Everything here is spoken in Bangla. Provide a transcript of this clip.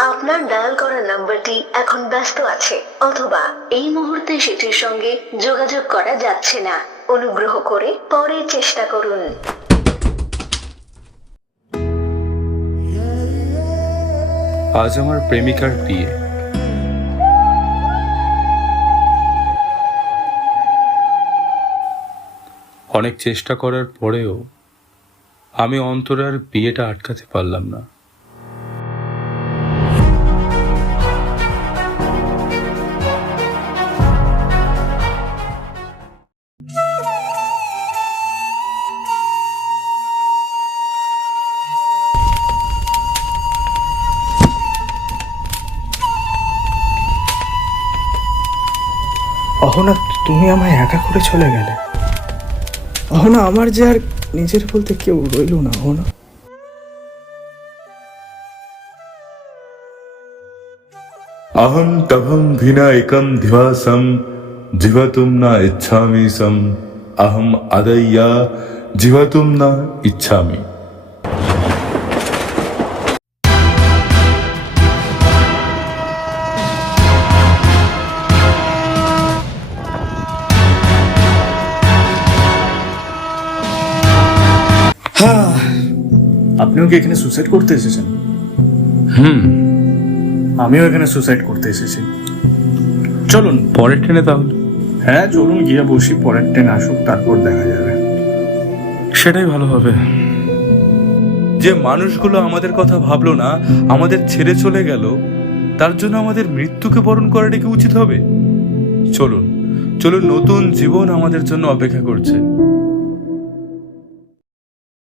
আপনার ডায়াল করা নাম্বারটি এখন ব্যস্ত আছে অথবা এই মুহূর্তে সেটির সঙ্গে যোগাযোগ করা যাচ্ছে না। অনুগ্রহ করে পরে চেষ্টা করুন। আজ আমার প্রেমিকার বিয়ে। অনেক চেষ্টা করার পরেও আমি অন্তরার বিয়েটা আটকাতে পারলাম না। অহনা, তুমি আমায় একা করে চলে গেলে। অহনা, আমার যে আর নিজের বলতে কেউ রইল না। অহনা, अहं तभं विना एकं दिवसं जीवतुं न इच्छामि सम अहम् अदय्या जीवतुं न इच्छामि। আপনিও কি এখানে সুসাইড করতে এসেছেন? আমিও এখানে সুসাইড করতে এসেছি। চলুন পরের ট্রেনে তাহলে। হ্যাঁ চলুন, গিয়ে বসি, পরের ট্রেন আসুক, তারপর দেখা যাবে। সেটাই ভালো হবে। যে মানুষগুলো আমাদের কথা ভাবলো না, আমাদের ছেড়ে চলে গেল, তার জন্য আমাদের মৃত্যুকে বরণ করাটা কি উচিত হবে? চলুন চলুন, নতুন জীবন আমাদের জন্য অপেক্ষা করছে।